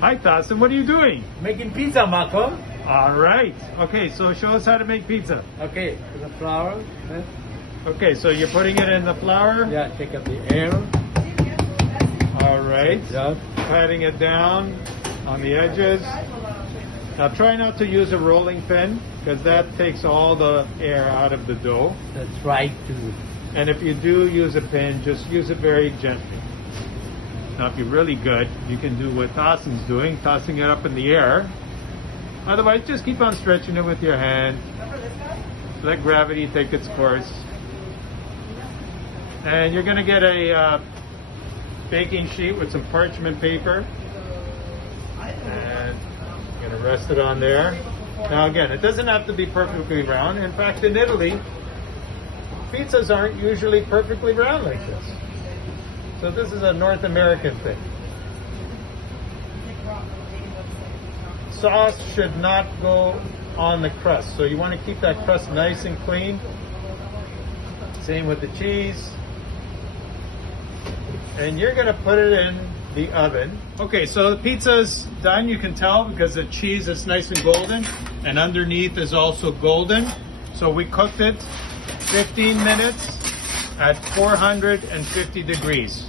Hi, Dawson. What are you doing? Making pizza, Marco. All right. Okay, so show us how to make pizza. Okay, the flour. Okay, so you're putting it in the flour. Yeah, take out the air. All right. Yeah. Patting it down on the edges. Now try not to use a rolling pin because that takes all the air out of the dough. That's right too. And if you do use a pin, just use it very gently. Now if you're really good, you can do what Dawson's doing, tossing it up in the air. Otherwise, just keep on stretching it with your hand. Let gravity take its course. And you're going to get a baking sheet with some parchment paper. And you're going to rest it on there. Now again, it doesn't have to be perfectly round. In fact, in Italy, pizzas aren't usually perfectly round like this. So this is a North American thing. Sauce should not go on the crust. So you want to keep that crust nice and clean. Same with the cheese. And you're going to put it in the oven. Okay, so the pizza's done. You can tell because the cheese is nice and golden. And underneath is also golden. So we cooked it 15 minutes at 450 degrees.